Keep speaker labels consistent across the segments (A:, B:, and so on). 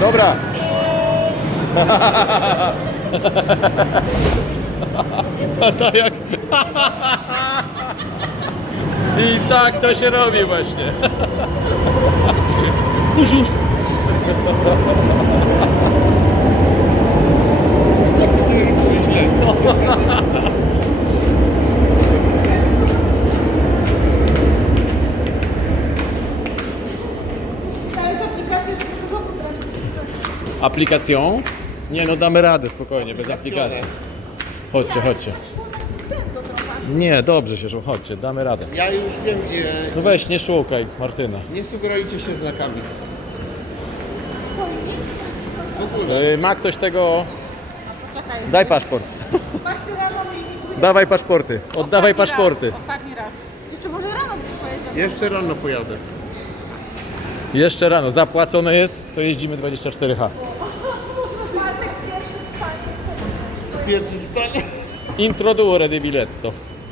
A: Dobra. A tak jak... I tak to się robi właśnie. Już. Aplikacją? Nie no, damy radę spokojnie, bez aplikacji. Chodźcie, chodźcie. Nie, dobrze się, chodźcie, damy radę.
B: Ja już wiem gdzie...
A: No weź, nie szukaj, Martyna.
B: Nie sugerujcie się znakami.
A: Ma ktoś tego... Daj paszport. Dawaj paszporty, oddawaj paszporty.
C: Ostatni raz. Jeszcze może rano gdzieś pojedziemy.
B: Jeszcze rano pojadę.
A: Jeszcze rano, zapłacone jest, to jeździmy 24H.
C: Bartek pierwszy wstanie.
B: Pierwszy wstanie.
A: Introdurre di biletto.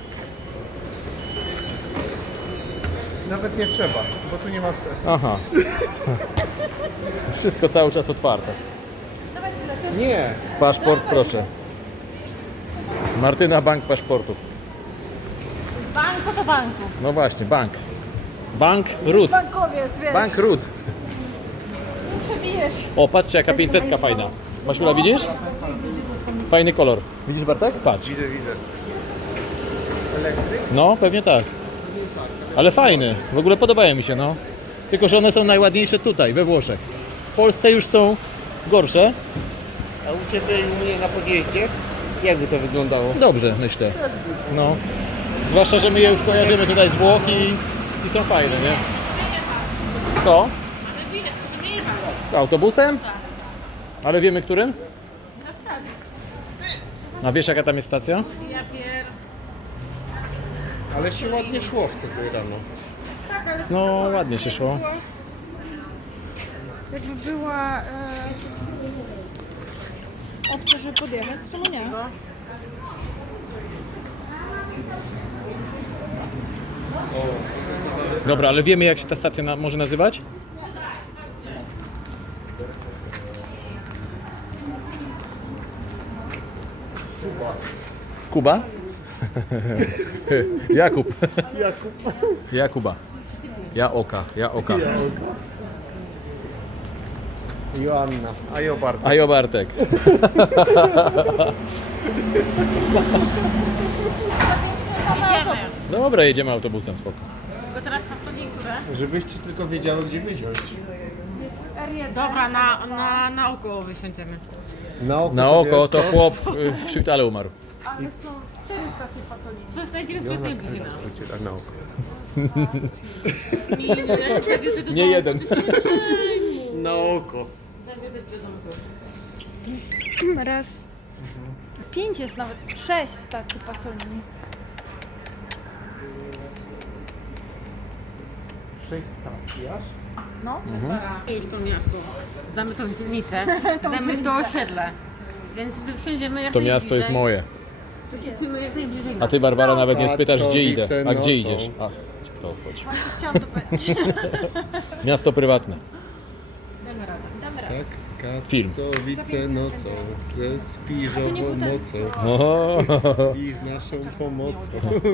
B: Nawet nie trzeba, bo tu nie ma...
A: Aha. Wszystko cały czas otwarte.
B: Nie.
A: Paszport proszę. Martyna, bank paszportów.
C: Banku to banku.
A: No właśnie, bank. Bank Rut.
C: Bankowiec, wiesz.
A: Bank Rut.
C: Nie przebijesz.
A: O, patrzcie jaka 500 fajna. Masiula, widzisz? Fajny kolor. Widzisz, Bartek? Patrz.
B: Widzę.
A: No, pewnie tak. Ale fajny. W ogóle podobają mi się, no. Tylko, że one są najładniejsze tutaj, we Włoszech. W Polsce już są gorsze.
B: A u Ciebie i u mnie na podjeździe? Jakby to wyglądało?
A: Dobrze, myślę. No. Zwłaszcza, że my je już kojarzymy tutaj z Włoch i są fajne, nie? Co? Z autobusem? Ale wiemy którym? A wiesz jaka tam jest stacja?
B: Ale się ładnie szło wtedy rano.
A: No ładnie się szło.
C: Jakby była opcja, żeby podjechać, to czemu nie?
A: Dobra, ale wiemy jak się ta stacja może nazywać? Kuba? Jakub. Jakuba. Ja oka.
B: Joanna. A jo Bartek.
A: Ajo Bartek.
C: Idziemy.
A: Dobra, jedziemy autobusem, spoko.
C: Tylko teraz pasonik, które?
B: Żebyście tylko wiedziały gdzie wysiąść.
C: R1.
D: Dobra, na oko wysiądziemy.
A: Na oko to chłop w szpitalu umarł.
C: Ale są 4 stacje pasolini.
D: To znajdziemy w tej bliżej nas.
B: Uciera na oko.
A: Nie jeden.
B: Na oko.
C: Raz. 5 jest nawet. 6 stacji pasolini.
B: 6 stacji aż?
C: No.
D: Już to miasto. Znamy tą dzielnicę, znamy to osiedle. Więc wysiądziemy jak
A: To miasto jest moje.
D: Poświęcimy jak najbliżej
A: A
D: nas.
A: ty, Barbara, nawet nie spytasz gdzie idę.
B: Katowice
A: A gdzie
B: nocą.
A: idziesz? Ach, to obchodzi.
C: Właśnie chciałam to powiedzieć.
A: Miasto prywatne.
D: Damy radę.
B: Tak,
A: Film.
B: Katowice nocą, ze spiżową mocą
A: O,
B: i z naszą pomocą.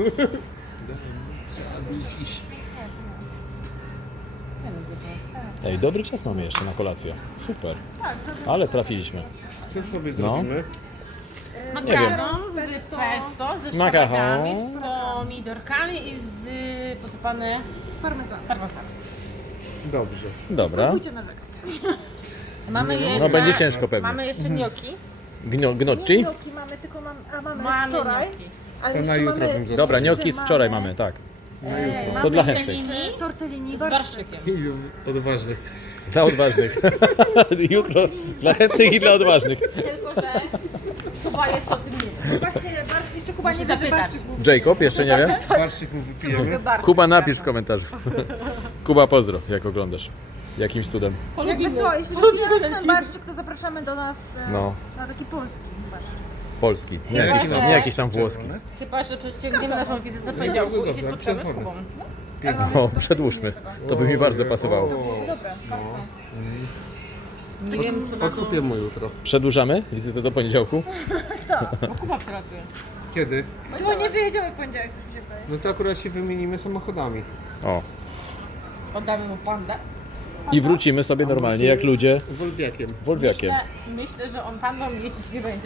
A: ej, dobry czas mamy jeszcze na kolację. Super. Ale trafiliśmy.
B: Co sobie zrobimy?
D: Makaron z pesto, ze
A: Makaron.
D: szparagami, z pomidorkami i z posypane
C: Parmezan.
D: parmesanem.
B: Dobrze.
A: Dobra.
C: Spróbujcie narzekać.
D: Mamy jeszcze,
A: No będzie ciężko pewnie.
D: Mamy jeszcze gnocchi.
A: Gnocchi?
C: Gnocchi mamy, tylko mamy
D: Mamy
C: wczoraj.
D: gnocchi.
C: Ale
B: To
C: jeszcze
B: na jutro
C: mamy,
B: bym zostawił.
A: Dobra, gnocchi z wczoraj mamy, tak. To dla chętnych.
D: Tortellini
C: tortellini,
D: z
C: barszczyk.
D: barszczykiem.
B: Odważnych.
A: Dla odważnych. Jutro dla chętnych i dla odważnych.
D: Tylko, że Kuba jeszcze o tym nie wie.
C: Właśnie, jeszcze Kuba nie
D: Musi
C: wie, że
D: zapytać.
C: barszczyk był.
A: Jacob, jeszcze nie wie?
B: Barszczyk mu wypijemy.
A: Kuba, napisz w komentarzu. Kuba, pozdro, jak oglądasz. Jakimś cudem.
C: Jakby co, jeśli wybieramy ten barszczyk, to zapraszamy do nas
A: No,
C: na taki polski barszczyk.
A: polski. Nie
D: Chyba,
A: jakiś tam,
D: że-
A: nie jakiś tam włoski.
D: Chyba, że przeciągniemy naszą wizytę w poniedziałku i się spotkamy z Kubą.
A: O, przedłużmy. To by mi bardzo pasowało.
C: Dobra, bardzo.
D: Nie wiem, co na to...
B: Odkupię mu jutro.
A: Przedłużamy wizytę do poniedziałku.
D: Bo Kuba przelatuje.
B: Kiedy?
C: To nie wyjedziemy w poniedziałek, coś mi się wydaje.
B: No to akurat się wymienimy samochodami.
A: O.
D: Oddamy mu pandę.
A: I wrócimy sobie normalnie jak ludzie
B: Wolwiakiem.
A: Wolwiakiem.
D: Myślę, że on pandą jeździć nie będzie.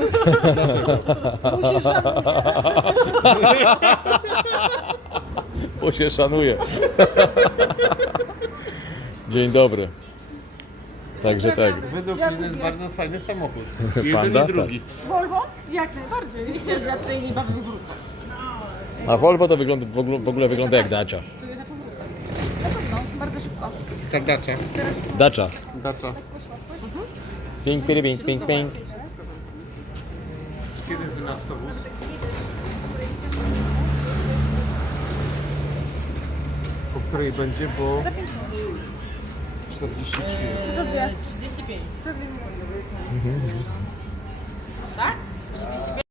A: Bo się szanuje. Dzień dobry. Także tak.
B: Według mnie to jest bardzo fajny samochód. Jeden
A: Panda?
B: i drugi.
C: Z Volvo? Jak najbardziej.
D: Myślę, że ja tutaj niebawem wrócę.
A: A Volvo to wygląda, w ogóle wygląda jak Dacia.
C: Na pewno, bardzo szybko.
B: Tak, Dacia.
A: Dacia.
B: Dacia.
A: Ping, ping, ping, ping, ping.
B: Kiedy jest ten autobus? Po której będzie, bo... 43 jest.
C: Co za dwie?
D: 35.
C: Co za dwie minuty.